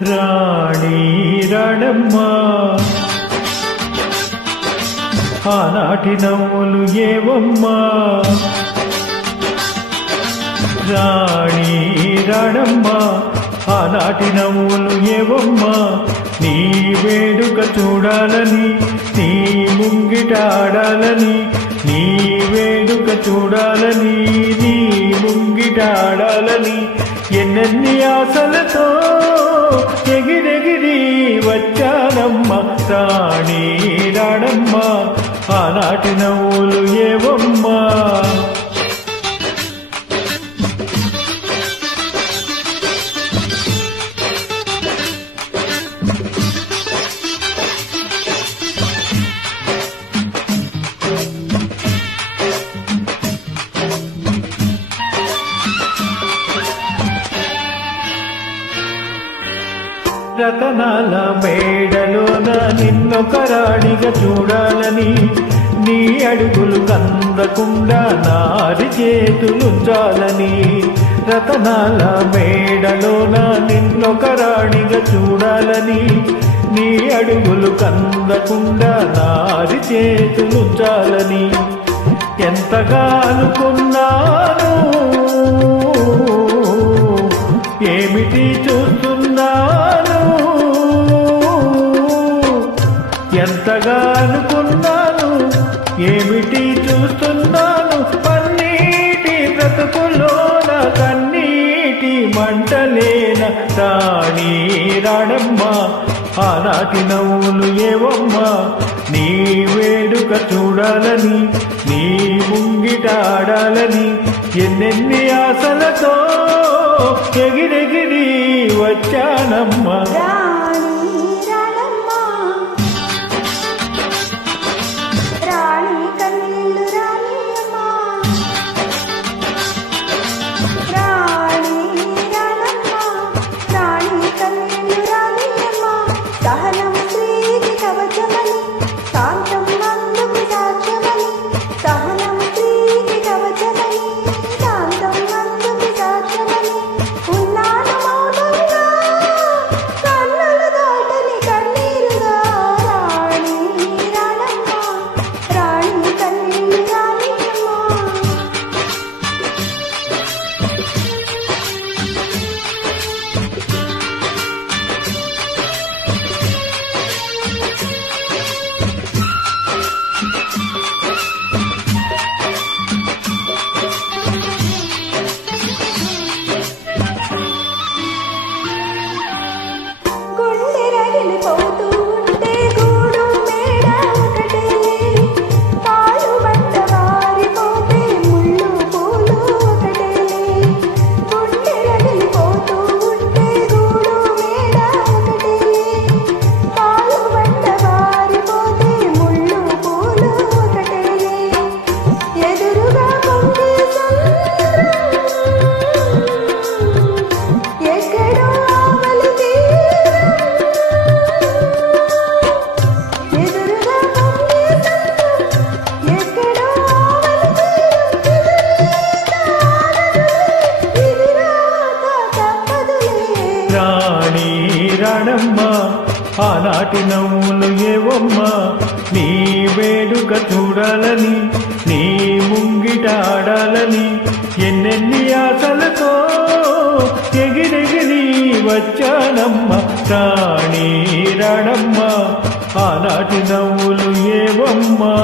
రాణి రాణమ్మ ఆనాటి నవ్వులు ఏవమ్మా రాణి రాణమ్మ ఆనాటి నవ్వులు ఏవమ్మా నీ వేడుక చూడాలని నీ ముంగిట ఆడాలని నీ వేడుక చూడాలని నీ ముంగిట ఆడాలని ఎన్నెన్ని ఆశలతో ఎగిరెగిరి వచ్చానమ్మ రాణి రాణమ్మ ఆనాటి నవ్వులు ఏవమ్మా రతనాల మేడలోన నిన్నొక రాణిగా చూడాలని నీ అడుగులు కందకుండా నారి చేతులుంచాలని రతనాల మేడలోన నిన్నొక రాణిగా చూడాలని నీ అడుగులు కందకుండా నారి చేతులుంచాలని ఎంతగా అనుకున్నాను ఏమిటి చూస్తున్నాను ఎంతగా అనుకున్నాను ఏమిటి చూస్తున్నాను పన్నీటి బ్రతుకులోన కన్నీటి మంటలేన రాణి రాణమ్మ ఆనాటి నవ్వులు ఏవమ్మా నీ వేడుక చూడాలని నీ ముంగిట ఆడాలని ఎన్నెన్ని ఆశలతో ఎగిరెగిరి వచ్చానమ్మా రాణి రాణమ్మ ఆనాటి నవ్వులు ఏవమ్మా నీ వేడుక చూడాలని నీ ముంగిట ఆడాలని ఎన్నెన్ని ఆశలతో ఎగిరెగిరి వచ్చానమ్మ రాణి రాణమ్మ ఆనాటి నవ్వులు ఏవమ్మా